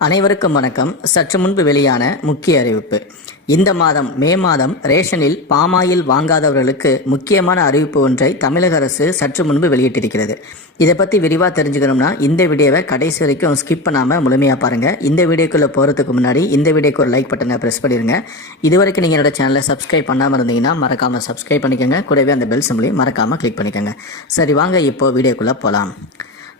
அனைவருக்கும் வணக்கம். சற்று முன்பு வெளியான முக்கிய அறிவிப்பு. இந்த மாதம் மே மாதம் ரேஷனில் பாமாயில் வாங்காதவர்களுக்கு முக்கியமான அறிவிப்பு ஒன்றை தமிழக அரசு சற்று முன்பு வெளியிட்டிருக்கிறது. இதை பற்றி விரிவாக தெரிஞ்சுக்கணும்னா இந்த வீடியோவை கடைசி வரைக்கும் ஸ்கிப் பண்ணாமல் முழுமையாக பாருங்கள். இந்த வீடியோக்குள்ளே போகிறதுக்கு முன்னாடி இந்த வீடியோக்கு ஒரு லைக் பட்டனை ப்ரெஸ் பண்ணிடுங்க. இதுவரைக்கும் நீங்கள் என்னோட சேனலை சப்ஸ்கிரைப் பண்ணாமல் இருந்தீங்கன்னா மறக்காமல் சப்ஸ்கிரைப் பண்ணிக்கோங்க. கூடவே அந்த பெல் சிம்பளையும் மறக்காமல் கிளிக் பண்ணிக்கோங்க. சரி, வாங்க இப்போ வீடியோக்குள்ளே போகலாம்.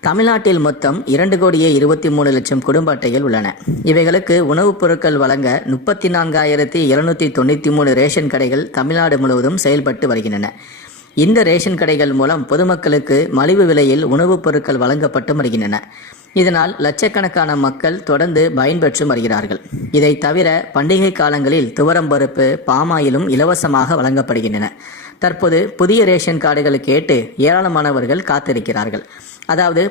தமிழ்நாட்டில் மொத்தம் 2,23,00,000 குடும்ப அட்டைகள் உள்ளன. இவைகளுக்கு உணவுப் பொருட்கள் வழங்க 34,793 ரேஷன் கடைகள் தமிழ்நாடு முழுவதும் செயல்பட்டு வருகின்றன. இந்த ரேஷன் கடைகள் மூலம் பொதுமக்களுக்கு மலிவு விலையில் உணவுப் பொருட்கள் வழங்கப்பட்டு வருகின்றன. இதனால் லட்சக்கணக்கான மக்கள் தொடர்ந்து பயன்பெற்று வருகிறார்கள். இதை தவிர பண்டிகை காலங்களில் துவரம்பருப்பு, பாமாயிலும் இலவசமாக வழங்கப்படுகின்றன. தற்போது புதிய ரேஷன் கார்டுகளை கேட்டு ஏராளமானவர்கள் காத்திருக்கிறார்கள். அதாவது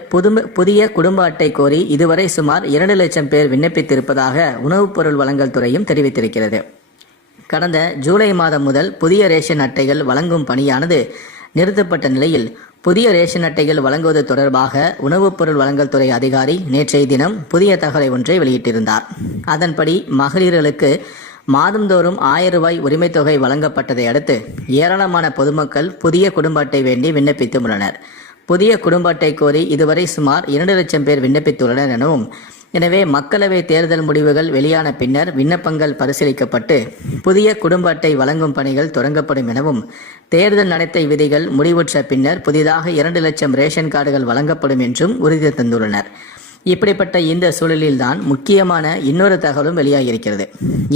புதிய குடும்ப அட்டை கோரி இதுவரை சுமார் 2 லட்சம் பேர் விண்ணப்பித்திருப்பதாக உணவுப் பொருள் வழங்கல் துறையும் தெரிவித்திருக்கிறது. கடந்த ஜூலை மாதம் முதல் புதிய ரேஷன் அட்டைகள் வழங்கும் பணியானது நிறுத்தப்பட்ட நிலையில் புதிய ரேஷன் அட்டைகள் வழங்குவது தொடர்பாக உணவுப் பொருள் வழங்கல் துறை அதிகாரி நேற்றைய தினம் புதிய தகவலை ஒன்றை வெளியிட்டிருந்தார். அதன்படி மகளிர்களுக்கு மாதந்தோறும் 1000 ரூபாய் உரிமைத் தொகை வழங்கப்பட்டதை அடுத்து ஏராளமான பொதுமக்கள் புதிய குடும்ப அட்டை வேண்டி விண்ணப்பித்து உள்ளனர். புதிய குடும்ப அட்டை கோரி இதுவரை சுமார் 2 லட்சம் பேர் விண்ணப்பித்துள்ளனர் எனவும், எனவே மக்களவை தேர்தல் முடிவுகள் வெளியான பின்னர் விண்ணப்பங்கள் பரிசீலிக்கப்பட்டு புதிய குடும்ப அட்டை வழங்கும் பணிகள் தொடங்கப்படும் எனவும், தேர்தல் நடத்தை விதிகள் முடிவுற்ற பின்னர் புதிதாக 2 லட்சம் ரேஷன் கார்டுகள் வழங்கப்படும் என்றும் உறுதி தந்துள்ளனர். இப்படிப்பட்ட இந்த சூழலில்தான் முக்கியமான இன்னொரு தகவலும் வெளியாகியிருக்கிறது.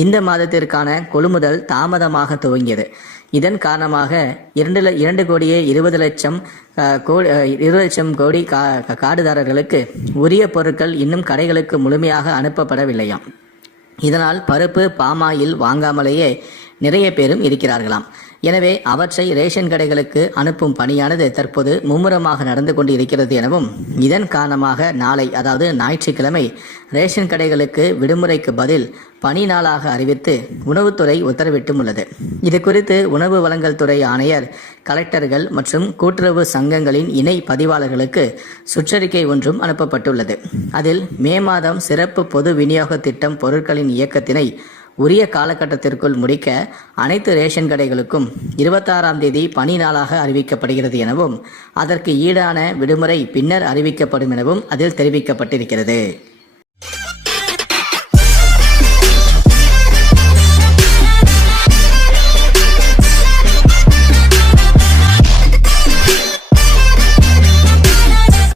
இந்த மாதத்திற்கான கொள்முதல் தாமதமாக துவங்கியது. இதன் காரணமாக 2,20,20,00,000 கோடி கார்டுதாரர்களுக்கு உரிய பொருட்கள் இன்னும் கடைகளுக்கு முழுமையாக அனுப்பப்படவில்லையாம். இதனால் பருப்பு, பாமாயில் வாங்காமலேயே நிறைய பேரும் இருக்கிறார்களாம். எனவே அவற்றை ரேஷன் கடைகளுக்கு அனுப்பும் பணியானது தற்போது மும்முரமாக நடந்து கொண்டு இருக்கிறது எனவும், இதன் காரணமாக நாளை, அதாவது ஞாயிற்றுக்கிழமை, ரேஷன் கடைகளுக்கு விடுமுறைக்கு பதில் பணி நாளாக அறிவித்து உணவுத்துறை உத்தரவிட்டும் உள்ளது. இது குறித்து உணவு வழங்கல் துறை ஆணையர், கலெக்டர்கள் மற்றும் கூட்டுறவு சங்கங்களின் இணை பதிவாளர்களுக்கு சுற்றறிக்கை ஒன்றும் அனுப்பப்பட்டுள்ளது. அதில் மே மாதம் சிறப்பு பொது விநியோக திட்டம் பொருட்களின் இயக்கத்தினை உரிய காலகட்டத்திற்குள் முடிக்க அனைத்து ரேஷன் கடைகளுக்கும் 26ஆம் தேதி பணி நாளாக அறிவிக்கப்படுகிறது எனவும், அதற்கு ஈடான விடுமுறை பின்னர் அறிவிக்கப்படும் எனவும் அதில் தெரிவிக்கப்பட்டிருக்கிறது.